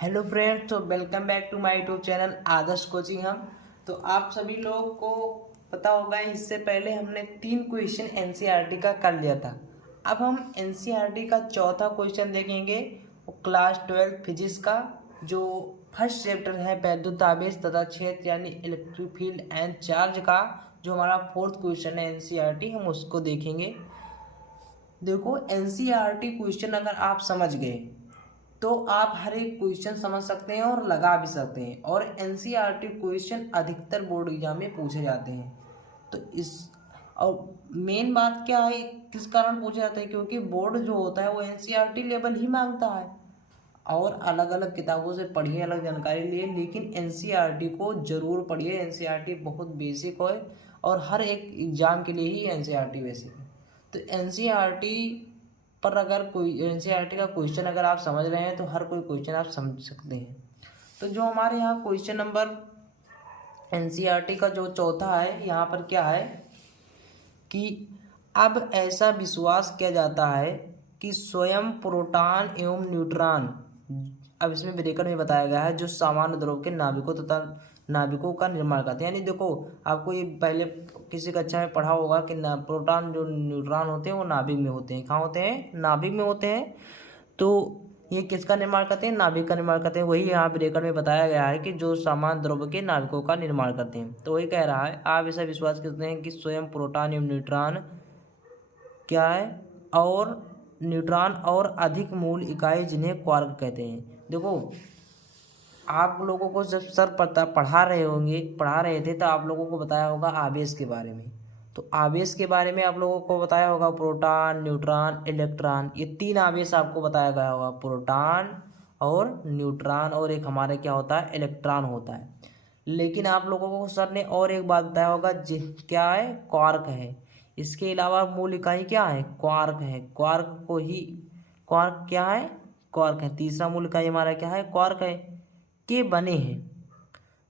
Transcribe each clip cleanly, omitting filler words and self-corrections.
Hello friends, तो welcome back to my YouTube channel Adarsh coaching. हम तो आप सभी लोगों को पता होगा, इससे पहले हमने 3 क्वेश्चन एनसीईआरटी का कर लिया था। अब हम एनसीईआरटी का चौथा क्वेश्चन देखेंगे, वो क्लास 12 फिजिक्स का जो फर्स्ट चैप्टर है वैद्युत आवेश तथा क्षेत्र यानी इलेक्ट्रिक फील्ड एंड चार्ज का, जो हमारा फोर्थ क्वेश्चन है एनसीईआरटी, हम उसको देखेंगे। देखो, एनसीईआरटी क्वेश्चन अगर आप समझ गए तो आप हर एक क्वेश्चन समझ सकते हैं और लगा भी सकते हैं। और एनसीईआरटी क्वेश्चन अधिकतर बोर्ड एग्जाम में पूछे जाते हैं। तो इस और मेन बात क्या है, किस कारण पूछे जाते हैं, क्योंकि बोर्ड जो होता है वो एनसीईआरटी लेवल ही मांगता है। और अलग अलग किताबों से पढ़िए, अलग जानकारी लिए, लेकिन एनसीईआरटी को जरूर पढ़िए। एनसीईआरटी बहुत बेसिक है और हर एक एग्जाम के लिए ही एनसीईआरटी बेसिक है। तो एनसीईआरटी पर अगर कोई एनसीईआरटी का क्वेश्चन अगर आप समझ रहे हैं तो हर कोई क्वेश्चन आप समझ सकते हैं। तो जो हमारे यहाँ क्वेश्चन नंबर एनसीईआरटी का जो चौथा है, यहाँ पर क्या है कि अब ऐसा विश्वास किया जाता है कि स्वयं प्रोटॉन एवं न्यूट्रॉन, अब इसमें ब्रैकेट में बताया गया है, जो सामान्य द्रव के नाभिकों तथा नाभिकों का निर्माण करते हैं। यानी देखो, आपको ये पहले किसी कक्षा में पढ़ा होगा कि प्रोटॉन जो न्यूट्रॉन होते हैं वो नाभिक में होते हैं। कहाँ होते हैं? नाभिक में होते हैं। तो ये किसका निर्माण करते हैं? नाभिक का निर्माण करते हैं। वही यहाँ ब्रैकेट में बताया गया है कि जो सामान्य द्रव के नाभिकों का निर्माण करते हैं। तो वही कह रहा है, आप ऐसा विश्वास करते हैं कि स्वयं प्रोटॉन एवं न्यूट्रॉन क्या है, और न्यूट्रॉन और अधिक मूल इकाई जिन्हें क्वार्क कहते हैं। देखो, आप लोगों को जब सर पढ़ा रहे थे तो आप लोगों को बताया होगा आवेश के बारे में। तो आवेश के बारे में आप लोगों को बताया होगा प्रोटॉन, न्यूट्रॉन, इलेक्ट्रॉन, ये 3 आवेश आपको बताया गया होगा, प्रोटॉन और न्यूट्रॉन, और एक हमारे क्या होता है, इलेक्ट्रॉन होता है। लेकिन आप लोगों को सर ने और एक बात बताया होगा, क्या है, क्वार्क है। इसके अलावा मूल इकाई क्या है, क्वार्क है। क्वार्क क्या है, क्वार्क है। तीसरा मूल इकाई हमारा क्या है, क्वार्क है, के बने हैं।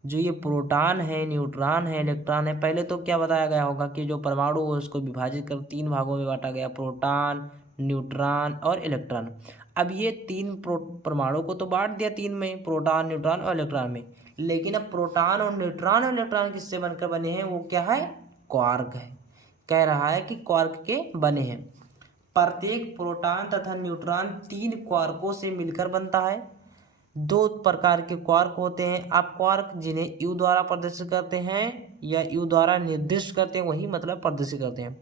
जो ये प्रोटॉन है, न्यूट्रॉन है, इलेक्ट्रॉन है, पहले तो क्या बताया गया होगा कि जो परमाणु है उसको विभाजित कर 3 भागों में बांटा गया, प्रोटॉन, न्यूट्रॉन और इलेक्ट्रॉन। अब ये 3 परमाणु को तो बांट दिया 3 में, प्रोटॉन, न्यूट्रॉन और इलेक्ट्रॉन में। लेकिन अब प्रोटॉन और न्यूट्रॉन किससे बनकर बने हैं, वो क्या है, क्वार्क है। कह रहा है कि क्वार्क के बने हैं। प्रत्येक प्रोटॉन तथा न्यूट्रॉन 3 क्वार्कों से मिलकर बनता है। 2 प्रकार के क्वार्क होते हैं। आप क्वार्क जिन्हें यू द्वारा प्रदर्शित करते हैं या यू द्वारा निर्दिष्ट करते हैं, वही मतलब प्रदर्शित करते हैं,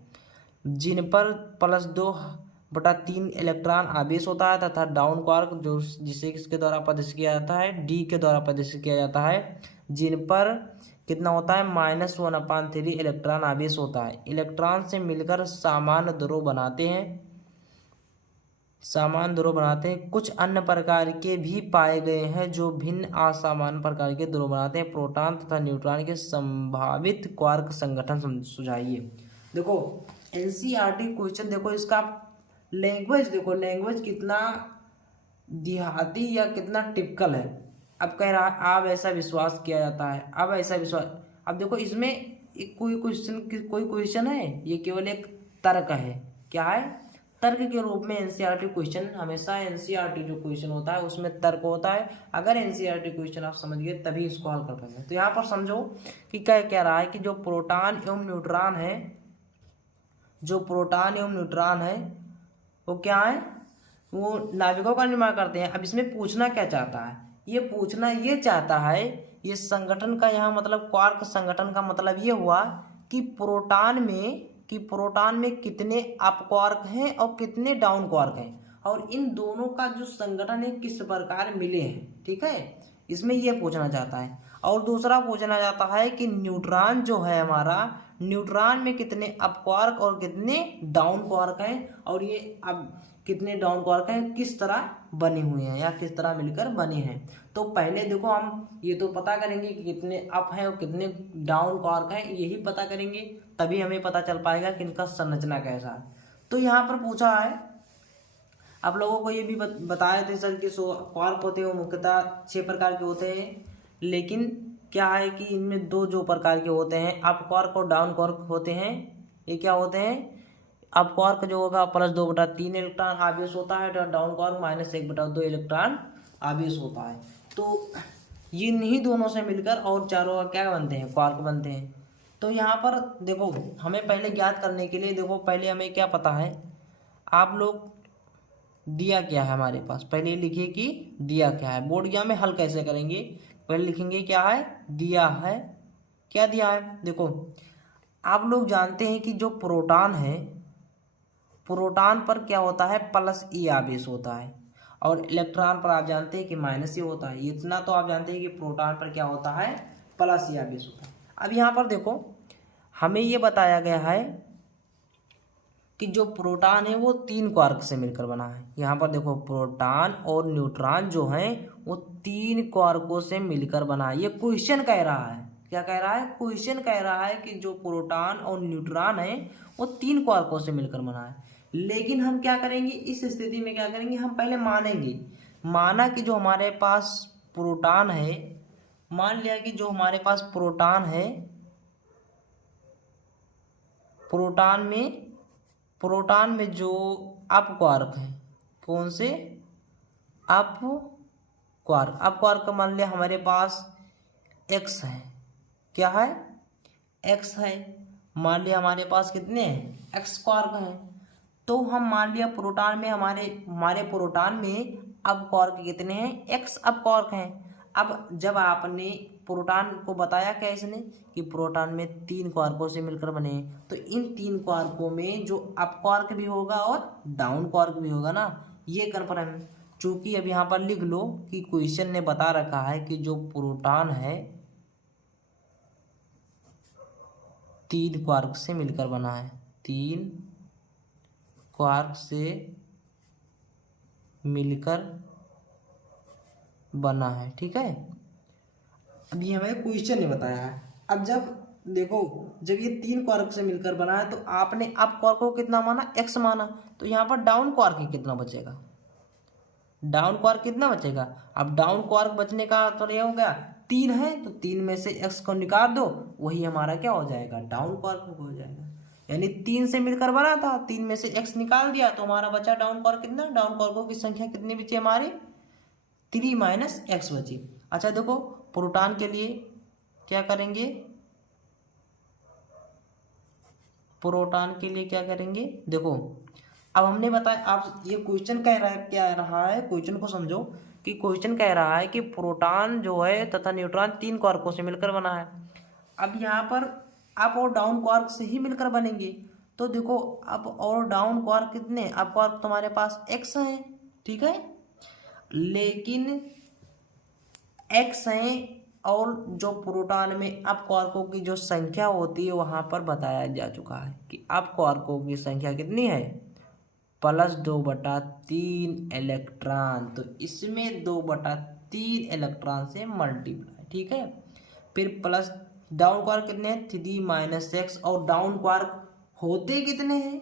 जिन पर +2/3 इलेक्ट्रॉन आवेश होता है, तथा डाउन क्वार्क जो जिसे किसके द्वारा प्रदर्शित किया जाता है, डी के द्वारा प्रदर्शित किया जाता है, जिन पर कितना होता है, -1/3 इलेक्ट्रॉन आवेश होता है। इलेक्ट्रॉन से मिलकर सामान्य ध्रुव बनाते हैं। कुछ अन्य प्रकार के भी पाए गए हैं जो भिन्न असामान्य प्रकार के ध्रुव बनाते हैं। प्रोटॉन तथा न्यूट्रॉन के संभावित क्वार्क संगठन सुझाइए। देखो, एनसीईआरटी क्वेश्चन देखो, इसका लैंग्वेज देखो, लैंग्वेज कितना देहाती या कितना टिपिकल है। अब कह रहा है अब ऐसा विश्वास किया जाता है, अब ऐसा विश्वास। अब देखो, इसमें कोई क्वेश्चन है, ये केवल एक तर्क है। क्या है? तर्क के रूप में एनसीईआरटी क्वेश्चन, हमेशा एनसीईआरटी जो क्वेश्चन होता है उसमें तर्क होता है। अगर एनसीईआरटी क्वेश्चन आप समझ गए तभी इसको हल कर पाएंगे। तो यहाँ पर समझो कि क्या कह रहा है कि जो प्रोटॉन एवं न्यूट्रॉन है, वो क्या है, वो नाभिकों का निर्माण करते हैं। अब इसमें पूछना क्या चाहता है, ये चाहता है, ये संगठन का यहाँ मतलब क्वार्क संगठन का मतलब ये हुआ कि प्रोटॉन में कितने अप क्वार्क हैं और कितने डाउन क्वार्क हैं, और इन दोनों का जो संगठन है किस प्रकार मिले हैं। ठीक है, इसमें यह पूछना चाहता है। और दूसरा पूछना चाहता है कि न्यूट्रॉन जो है हमारा, न्यूट्रॉन में कितने अप क्वार्क और कितने डाउन क्वार्क हैं, और ये अब कितने डाउन क्वार्क हैं, किस तरह बने हुए हैं या किस तरह मिलकर बने हैं। तो पहले देखो, हम ये तो पता करेंगे कि कितने अप हैं और कितने डाउन क्वार्क हैं, यही पता करेंगे, तभी हमें पता चल पाएगा कि इनका संरचना कैसा है। तो यहाँ पर पूछा है, आप लोगों को ये भी बताए थे सर कि क्वार्क होते हैं वो मुख्यतः 6 प्रकार के होते हैं। लेकिन क्या है कि इनमें 2 जो प्रकार के होते हैं, अप क्वार्क और डाउन क्वार्क होते हैं। ये क्या होते हैं, अप क्वार्क जो होगा +2/3 इलेक्ट्रॉन आवेश होता है, डाउन क्वार्क -1/2 इलेक्ट्रॉन आवेश होता है। तो ये इन्हीं दोनों से मिलकर और चारों का क्या बनते हैं, क्वार्क बनते हैं। तो यहाँ पर देखो हमें पहले ज्ञात करने के लिए देखो पहले हमें क्या पता है, आप लोग दिया क्या है हमारे पास, पहले लिखिए कि दिया क्या है। बोर्ड एग्जाम में हल कैसे करेंगे, पहले लिखेंगे क्या है, दिया है। क्या दिया है, देखो आप लोग जानते हैं कि जो प्रोटॉन है, प्रोटॉन पर क्या होता है, प्लस ई आवेश होता है, और इलेक्ट्रॉन पर आप जानते हैं कि माइनस ई होता है। इतना तो आप जानते हैं कि प्रोटॉन पर क्या होता है, प्लस ई आवेश होता है। अब यहाँ पर देखो हमें ये बताया गया है कि जो प्रोटॉन है वो 3 क्वार्क से मिलकर बना है। यहाँ पर देखो प्रोटॉन और न्यूट्रॉन जो हैं वो 3 क्वार्कों से मिलकर बना है। ये क्वेश्चन कह रहा है, क्या कह रहा है, क्वेश्चन कह रहा है कि जो प्रोटॉन और न्यूट्रॉन है वो 3 क्वार्कों से मिलकर बना है। लेकिन हम क्या करेंगे इस स्थिति में, क्या करेंगे, हम पहले मानेंगे, माना कि जो हमारे पास प्रोटॉन है, मान लिया कि जो हमारे पास प्रोटॉन है, प्रोटॉन में जो अप क्वार्क है, कौन से, अप क्वार्क का मान लिया हमारे पास एक्स है, क्या है, एक्स है। मान लिया हमारे पास कितने हैं, एक्स क्वार्क हैं। तो हम मान लिया प्रोटॉन में हमारे प्रोटॉन में अप क्वार्क कितने हैं, एक्स अप क्वार्क हैं। अब जब आपने प्रोटॉन को बताया क्या इसने कि प्रोटॉन में 3 क्वार्कों से मिलकर बने हैं, तो इन 3 क्वार्कों में जो अप क्वार्क भी होगा और डाउन क्वार्क भी होगा ना, ये कन्फर्म। चूंकि अब यहाँ पर लिख लो कि क्वेश्चन ने बता रखा है कि जो प्रोटॉन है 3 क्वार्क से मिलकर बना है, 3 क्वार्क से मिलकर बना है, ठीक है। अब ये हमें क्वेश्चन ने बताया है। अब जब देखो जब ये 3 क्वार्क से मिलकर बना है, तो आपने अप क्वार्क को कितना माना, एक्स माना, तो यहाँ पर डाउन क्वार्क कितना बचेगा, डाउन क्वार्क कितना बचेगा। अब डाउन क्वार्क बचने का तो ये हो गया 3 है, तो 3 में से एक्स को निकाल दो, वही हमारा क्या हो जाएगा, डाउन क्वार्क हो जाएगा। यानी 3 से मिलकर बना था, 3 में से एक्स निकाल दिया तो हमारा बचा डाउन क्वार्क कितना, डाउन क्वार्कों की संख्या कितनी बची हमारी, 3 माइनस एक्स बची। अच्छा देखो प्रोटॉन के लिए क्या करेंगे, प्रोटॉन के लिए क्या करेंगे, देखो अब हमने बताया, आप ये क्वेश्चन कह रहा है, क्या रहा है, क्वेश्चन को समझो कि क्वेश्चन कह रहा है कि प्रोटॉन जो है तथा न्यूट्रॉन 3 क्वार्कों से मिलकर बना है। अब यहाँ पर अप और डाउन क्वार्क से ही मिलकर बनेंगे, तो देखो अप और डाउन क्वार्क कितने, अप क्वार्क तुम्हारे पास एक्स है, ठीक है, लेकिन एक्स हैं, और जो प्रोटॉन में अप क्वार्कों की जो संख्या होती है वहाँ पर बताया जा चुका है कि अप क्वार्कों की संख्या कितनी है, +2/3 इलेक्ट्रॉन, तो इसमें 2/3 इलेक्ट्रॉन से मल्टीप्लाई, ठीक है। फिर प्लस डाउन क्वार्क कितने हैं, 3 माइनस एक्स, और डाउन क्वार्क होते कितने हैं,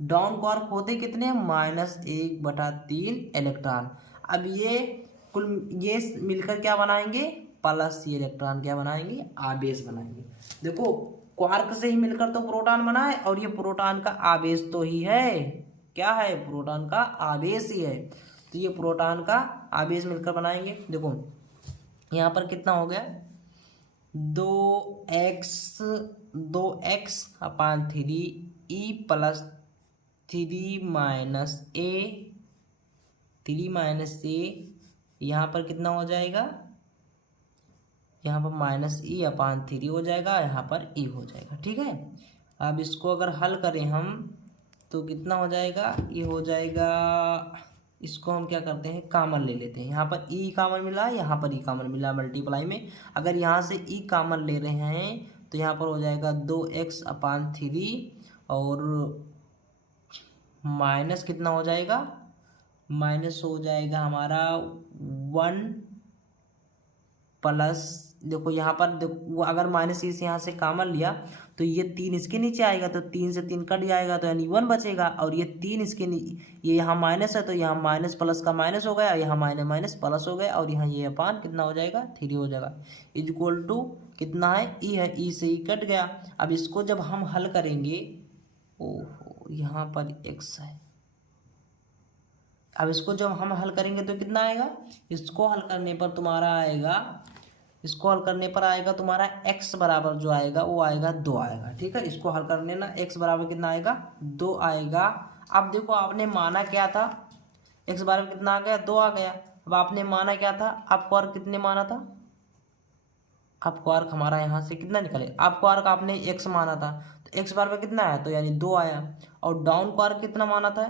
डाउन क्वार्क होते कितने हैं, -1/3 इलेक्ट्रॉन। अब ये कुल ये मिलकर क्या बनाएंगे, प्लस ये इलेक्ट्रॉन क्या बनाएंगे, आवेश बनाएंगे। देखो क्वार्क से ही मिलकर तो प्रोटॉन बना है, और ये प्रोटॉन का आवेश तो ही है, क्या है, प्रोटॉन का आवेश ही है, तो ये प्रोटॉन का आवेश मिलकर बनाएंगे। देखो यहाँ पर कितना हो गया, 2x/3 e + 3 - a यहाँ पर कितना हो जाएगा, यहाँ पर -e/3 हो जाएगा, यहाँ पर e हो जाएगा, ठीक है। अब इसको अगर हल करें हम तो कितना हो जाएगा, ये हो जाएगा, इसको हम क्या करते हैं, कॉमन ले लेते हैं। यहाँ पर e कॉमन मिला, यहाँ पर e कॉमन मिला मल्टीप्लाई में। अगर यहाँ से e कॉमन ले रहे हैं तो यहाँ पर हो जाएगा 2x/3, और माइनस कितना हो जाएगा, माइनस हो जाएगा हमारा 1 प्लस, देखो यहाँ पर देखो अगर माइनस से यहाँ से कॉमन लिया तो ये 3 इसके नीचे आएगा, तो 3 से 3 कट जाएगा, तो यानी 1 बचेगा, और ये 3 इसके ये यहाँ माइनस है, तो यहाँ माइनस प्लस का माइनस हो गया, यहाँ माइनस माइनस प्लस हो गया, और यहाँ ये अपान कितना हो जाएगा, 3 हो जाएगा, इक्वल टू कितना है, ई है, ई से ई कट गया। अब इसको जब हम हल करेंगे, ओहो यहाँ पर एक्स है, अब इसको जब हम हल करेंगे तो कितना आएगा, इसको हल करने पर तुम्हारा आएगा, इसको हल करने पर आएगा तुम्हारा x बराबर जो आएगा वो आएगा 2 आएगा। ठीक है, इसको हल करने ना x बराबर कितना आएगा, 2 आएगा। अब देखो आपने माना क्या था, x बराबर कितना आ गया, 2 आ गया। अब आपने माना क्या था, आपको और कितने माना था, आपको आर्क हमारा यहाँ से कितना निकले, आपको आर्क आपने x माना था तो x बराबर कितना आया, तो यानी 2 आया। और डाउन को आर्क कितना माना था,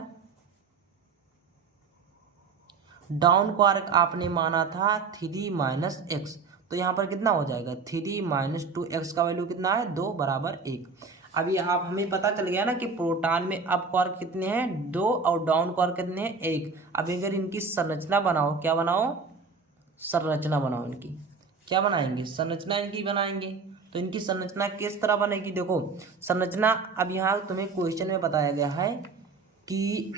डाउन को आर्क आपने माना था 3 माइनस एक्स, तो यहाँ पर कितना हो जाएगा 3 माइनस 2x का वैल्यू कितना है, 2 बराबर 1। अभी आप हमें पता चल गया ना कि प्रोटॉन में अप क्वार्क कितने हैं, 2 और डाउन क्वार्क कितने हैं, 1। अब अगर इनकी संरचना बनाओ, क्या बनाओ, संरचना बनाओ इनकी, क्या बनाएंगे, संरचना इनकी बनाएंगे। तो इनकी संरचना किस तरह बनेगी, देखो संरचना अब यहाँ तुम्हें क्वेश्चन में बताया गया है कि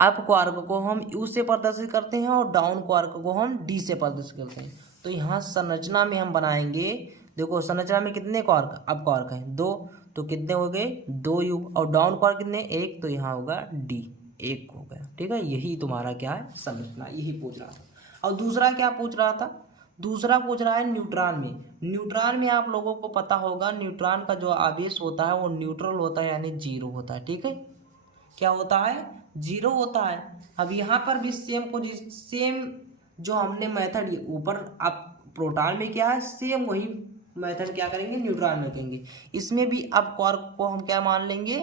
अप क्वार्क को हम यू से प्रदर्शित करते हैं और डाउन क्वार्क को हम डी से प्रदर्शित करते हैं। तो यहाँ संरचना में हम बनाएंगे, देखो संरचना में कितने क्वार्क, अप क्वार्क है 2, तो कितने हो गए 2u, और डाउन क्वार्क कितने 1, तो यहाँ होगा डी, 1 हो गया। ठीक है, यही तुम्हारा क्या है, संरचना, यही पूछ रहा था। और दूसरा क्या पूछ रहा था, दूसरा पूछ रहा है न्यूट्रॉन में। न्यूट्रॉन में आप लोगों को पता होगा न्यूट्रॉन का जो आवेश होता है वो न्यूट्रल होता है, यानी 0 होता है। ठीक है, क्या होता है, 0 होता है। अब यहाँ पर भी सेम जो हमने मेथड ऊपर, आप प्रोटॉन में क्या है सेम वही मेथड क्या करेंगे, न्यूट्रॉन में करेंगे। इसमें भी अब क्वार्क को हम क्या मान लेंगे,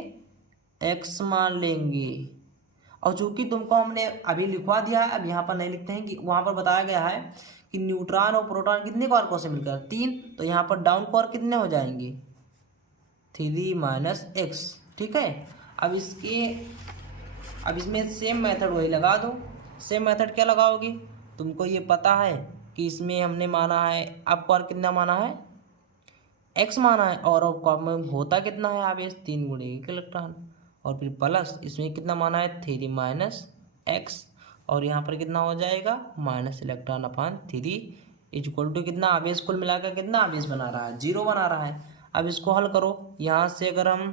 x मान लेंगे। और चूंकि तुमको हमने अभी लिखवा दिया है, अब यहाँ पर नहीं लिखते हैं कि वहाँ पर बताया गया है कि न्यूट्रॉन और प्रोटॉन कितने क्वार्कों से मिलकर 3, तो यहाँ पर डाउन क्वार्क कितने हो जाएंगे 3 माइनस एक्स। ठीक है, अब इसमें सेम मेथड वही लगा दो। सेम मेथड क्या लगाओगे, तुमको ये पता है कि इसमें हमने माना है अब क्वार्क कितना माना है, x माना है, और अब क्वार्क में होता कितना है आवेश 3 गुणे 1 इलेक्ट्रॉन, और फिर प्लस इसमें कितना माना है 3 माइनस एक्स, और यहाँ पर कितना हो जाएगा minus electron upon 3 is equal to कितना, आवेश कुल मिलाकर कितना आवेश बना रहा है, 0 बना रहा है। अब इसको हल करो, यहाँ से अगर हम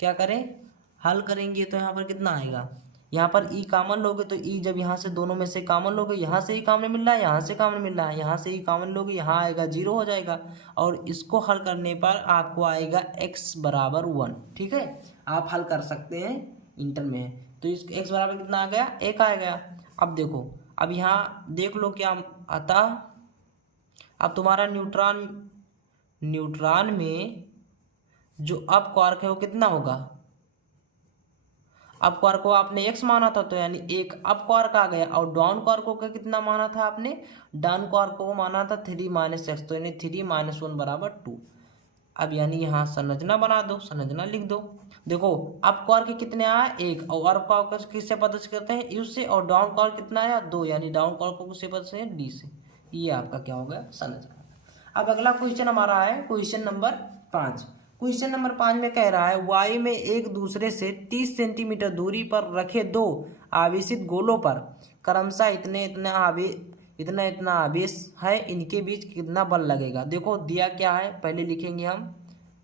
क्या करें, हल करेंगे तो यहाँ पर कितना आएगा, यहाँ पर ई कॉमन लोगे तो ई जब यहाँ से दोनों में से कॉमन लोगे, यहाँ से ही कॉमन मिल रहा है, यहाँ से कॉमन मिल रहा है, यहाँ से ही कॉमन लोगे, यहाँ आएगा 0 हो जाएगा। और इसको हल करने पर आपको आएगा x बराबर 1। ठीक है, आप हल कर सकते हैं, इंटर में है तो इस x बराबर कितना आ गया, 1 आ गया। अब देखो, अब यहाँ देख लो क्या आता, अब तुम्हारा न्यूट्रॉन में जो अप क्वार्क है वो कितना होगा, अप क्वार्क को आपने x माना था तो यानी 1 अप क्वार्क आ गया, और डाउन क्वार्क को कितना माना था आपने, डाउन क्वार्क को माना था 3 माइनस एक्स, तो यानी 3 माइनस 1 बराबर 2। अब यानी यहाँ संरचना बना दो, संरचना लिख दो। देखो अप क्वार्क कितने आया 1, और अप क्वार्क किससे प्रदर्शित करते हैं यू से, और डाउन क्वार्क कितना आया 2, यानी डाउन क्वार्क को किससे प्रदर्शित है डी से। ये आपका क्या होगा, संरचना। अब अगला क्वेश्चन हमारा है क्वेश्चन नंबर 5। क्वेश्चन नंबर 5 में कह रहा है वायु में एक दूसरे से 30 सेंटीमीटर दूरी पर रखे 2 आवेशित गोलों पर क्रमशः इतना आवेश है, इनके बीच कितना बल लगेगा। देखो दिया क्या है, पहले लिखेंगे हम,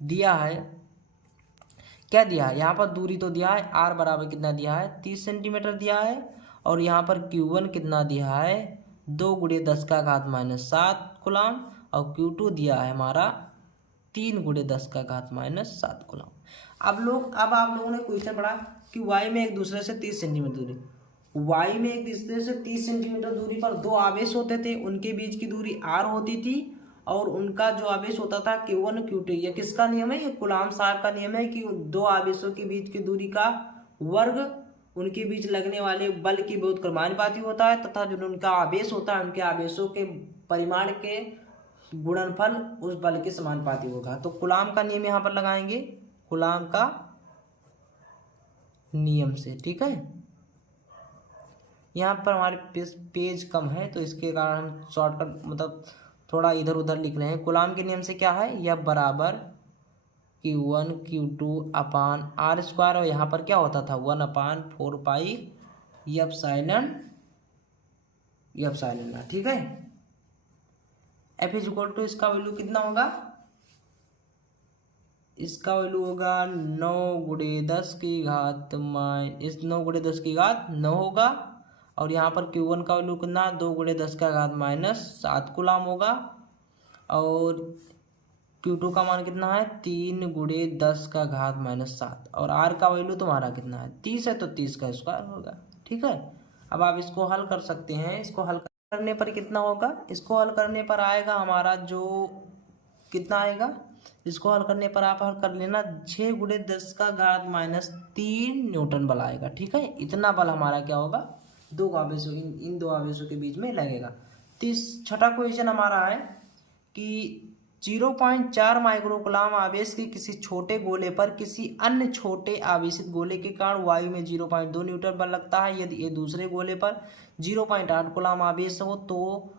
दिया है क्या, दिया है यहाँ पर दूरी तो दिया है r बराबर कितना दिया है 30 सेंटीमीटर दिया है, और यहाँ पर Q1 कितना दिया है 2 गुणे 10 का घात माइनस 7 कूलम, और Q2 दिया है हमारा 3 गुणे 10 का घात माइनस 7 कूलम। अब आप लोगों ने क्वेश्चन पढ़ा कि वायु में एक दूसरे से 30 सेंटीमीटर दूरी, वायु में एक दूसरे से 30 सेंटीमीटर दूरी पर 2 आवेश होते थे, उनके बीच की दूरी r होती थी, और उनका जो आवेश होता था Q1 Q2। ये किसका नियम है, ये कूलॉम साहब का नियम है कि 2 आवेशों के बीच की दूरी का वर्ग उनके बीच लगने वाले बल की बहुत समानुपाती होता है, तथा जो उनका आवेश होता है उनके आवेशों के परिमाण के गुणनफल उस बल के समानुपाती होगा। तो कूलॉम का नियम यहाँ पर लगाएंगे, कूलॉम का नियम से। ठीक है, यहाँ पर हमारे पेज कम है तो इसके कारण हम शॉर्टकट मतलब थोड़ा इधर उधर लिख रहे हैं। कूलॉम के नियम से क्या है, यह बराबर Q1 Q2 अपान r स्क्वायर, और यहाँ पर क्या होता था 1 अपान 4 पाई एप्सिलॉन r। ठीक है, F इज इक्वल टू इसका वैल्यू कितना होगा, इसका वैल्यू होगा 9 गुणे 10 की घात इस 9 गुणे 10 की घात 9 होगा। और यहाँ पर Q1 का वैल्यू कितना 2 गुणे 10 का घात -7 कूलाम होगा। और Q2 का मान कितना है 3 गुणे 10 का घात -7। और R का वैल्यू तुम्हारा कितना है 30 है, तो 30 का स्क्वायर होगा। ठीक है, अब आप इसको हल कर सकते हैं। इसको हल करने पर कितना होगा, इसको हल करने पर आएगा हमारा जो कितना आएगा, इसको हल करने पर आप हल कर लेना 6 गुणे 10 का घात -3 न्यूटन बल आएगा। ठीक है, इतना बल हमारा क्या होगा दो आवेशों इन दो आवेशों के बीच में लगेगा। छठा क्वेश्चन हमारा है कि 0.4 माइक्रोकूलाम आवेश के किसी छोटे गोले पर किसी अन्य छोटे आवेशित गोले के कारण वायु में 0.2 न्यूटन बल लगता है। यदि ये दूसरे गोले पर 0.8 कूलाम आवेश हो तो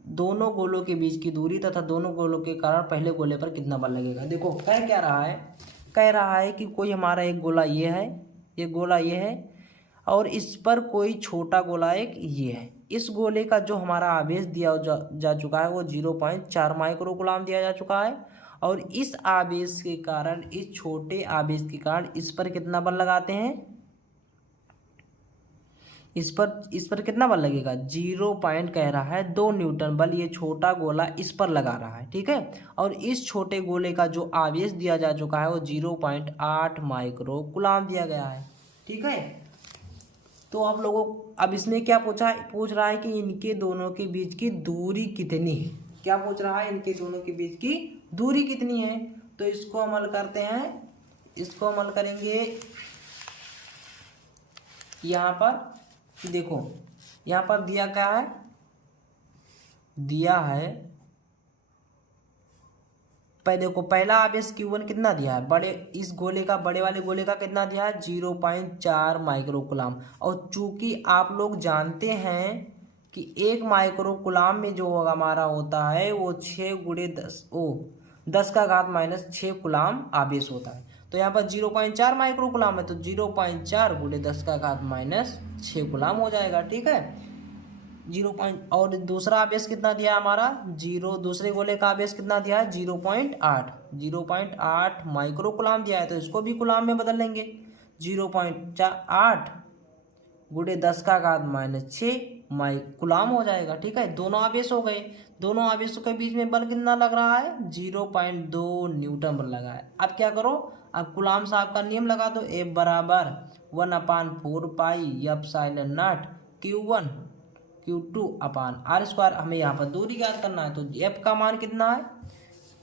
दोनों गोलों के बीच की दूरी तथा दोनों गोलों के कारण पहले गोले पर कितना बल लगेगा। देखो कह क्या रहा है, कह रहा है कि कोई हमारा एक गोला ये है, ये गोला ये है, और इस पर कोई छोटा गोला एक ये है। इस गोले का जो हमारा आवेश दिया जा चुका है वो 0.4 माइक्रोकूलाम दिया जा चुका है। और इस आवेश के कारण, इस छोटे आवेश के कारण इस पर कितना बल लगाते हैं, इस पर कितना बल लगेगा 0 कह रहा है 2 न्यूटन बल ये छोटा गोला इस पर लगा रहा है। ठीक है, और इस छोटे गोले का जो आवेश दिया जा चुका है वो 0.8 माइक्रोकूलाम दिया गया है। ठीक है, तो आप लोगों अब इसने क्या पूछ रहा है कि इनके दोनों के बीच की दूरी कितनी है। क्या पूछ रहा है, इनके दोनों के बीच की दूरी कितनी है। तो इसको अमल करते हैं, इसको अमल करेंगे। यहाँ पर देखो, यहाँ पर दिया क्या है, दिया है पहले को पहला आवेश Q1 कितना दिया है, बड़े इस गोले का, बड़े वाले गोले का कितना दिया है 0.4 माइक्रोकूलाम। और चूंकि आप लोग जानते हैं कि 1 माइक्रोकूलाम में जो हमारा होता है वो 6 गुणे 10 का घात -6 कूलाम आवेश होता है। तो यहाँ पर 0.4 माइक्रोकूलाम है तो 0.4 गुणे 10 का घात -6 कूलाम हो जाएगा। ठीक है, 0. और दूसरा आवेश कितना दिया हमारा दूसरे गोले का आवेश कितना दिया है 0.8 माइक्रोकूलाम दिया है। तो इसको भी कूलाम में बदल लेंगे, 0.8 गुणे 10 का घात -6 कूलाम हो जाएगा। ठीक है, दोनों आवेश हो गए। दोनों आवेशों के बीच में बल कितना लग रहा है 0.2 न्यूटन बल लगा है। अब क्या करो, अब कूलाम साहब का नियम लगा दो, F बराबर 1/4 pi epsilon not Q1 Q2 upon R square. हमें यहाँ पर दूरी ज्ञात करना है। तो F का मान कितना है,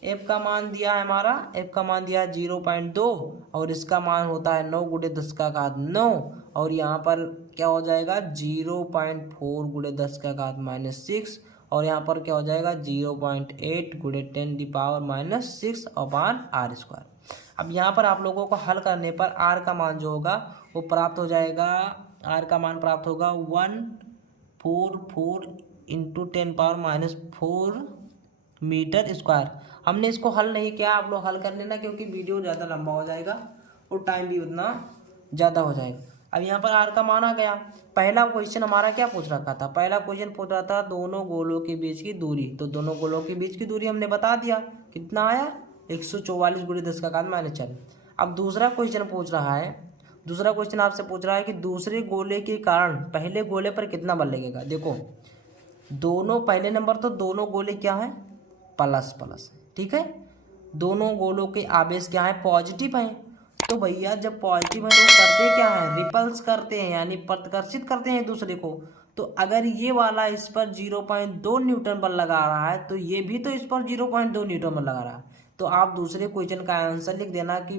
F का मान दिया है हमारा, F का मान दिया है 0.2 और इसका मान होता है 9 गुणे 10 का घात 9। और यहाँ पर क्या हो जाएगा 0.4 गुणे 10 का घात -6 और यहाँ पर क्या हो जाएगा 0.8 गुणे 10⁻⁻6 अपान R स्क्वायर। अब यहाँ पर आप लोगों को हल करने पर R का मान जो होगा वो प्राप्त हो जाएगा, R का मान प्राप्त होगा 144 इंटू 10⁻⁻4 मीटर स्क्वायर। हमने इसको हल नहीं किया, आप लोग हल कर लेना क्योंकि वीडियो ज़्यादा लंबा हो जाएगा और टाइम भी उतना ज़्यादा हो जाएगा। अब यहाँ पर R का मान आ गया। पहला क्वेश्चन हमारा क्या पूछ रखा था, पहला क्वेश्चन पूछ रहा था दोनों गोलों के बीच की दूरी। तो दोनों गोलों के बीच की दूरी हमने बता दिया, कितना आया 144 गुणे 10 का घात -4। अब दूसरा क्वेश्चन पूछ रहा है, दूसरा क्वेश्चन आपसे पूछ रहा है कि दूसरे गोले के कारण पहले गोले पर कितना बल लगेगा। देखो दोनों, पहले नंबर तो दोनों गोले क्या है प्लस प्लस, ठीक है, दोनों गोलों के आवेश क्या है पॉजिटिव है। तो भैया जब पॉजिटिव है तो करते क्या है, रिपल्स करते हैं, यानी प्रतिकर्षित करते हैं दूसरे को। तो अगर ये वाला इस पर 0.2 न्यूटन बल लगा रहा है तो ये भी तो इस पर 0.2 न्यूटन बल लगा रहा है। तो आप दूसरे क्वेश्चन का आंसर लिख देना कि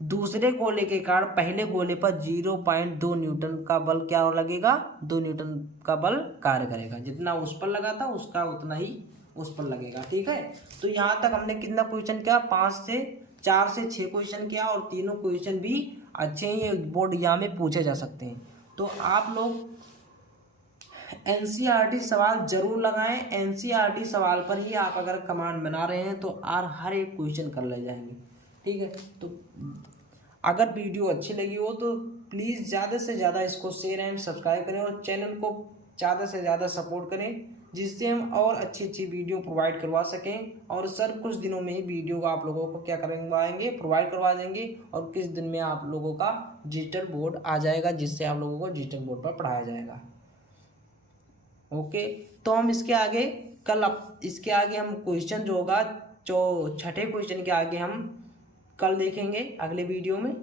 दूसरे गोले के कारण पहले गोले पर 0.2 न्यूटन का बल क्या लगेगा, 2 न्यूटन का बल कार्य करेगा। जितना उस पर लगा था उसका उतना ही उस पर लगेगा। ठीक है, तो यहाँ तक हमने कितना क्वेश्चन किया, 4 से 6 क्वेश्चन किया और तीनों क्वेश्चन भी अच्छे ही बोर्ड एग्जाम में पूछे जा सकते हैं। तो आप लोग एनसीईआरटी सवाल जरूर लगाएं। एनसीईआरटी सवाल पर ही आप अगर कमांड बना रहे हैं तो हर एक क्वेश्चन कर ले जाएंगे। ठीक है, तो अगर वीडियो अच्छी लगी हो तो प्लीज़ ज़्यादा से ज़्यादा इसको शेयर एंड सब्सक्राइब करें और चैनल को ज़्यादा से ज़्यादा सपोर्ट करें, जिससे हम और अच्छी अच्छी वीडियो प्रोवाइड करवा सकें। और सर कुछ दिनों में ही वीडियो आप लोगों को क्या करवाएंगे, प्रोवाइड करवा देंगे। और किस दिन में आप लोगों का डिजिटल बोर्ड आ जाएगा, जिससे आप लोगों को डिजिटल बोर्ड पर पढ़ाया जाएगा। ओके, तो हम इसके आगे इसके आगे हम क्वेश्चन जो होगा, जो छठे क्वेश्चन के आगे हम कल देखेंगे अगले वीडियो में।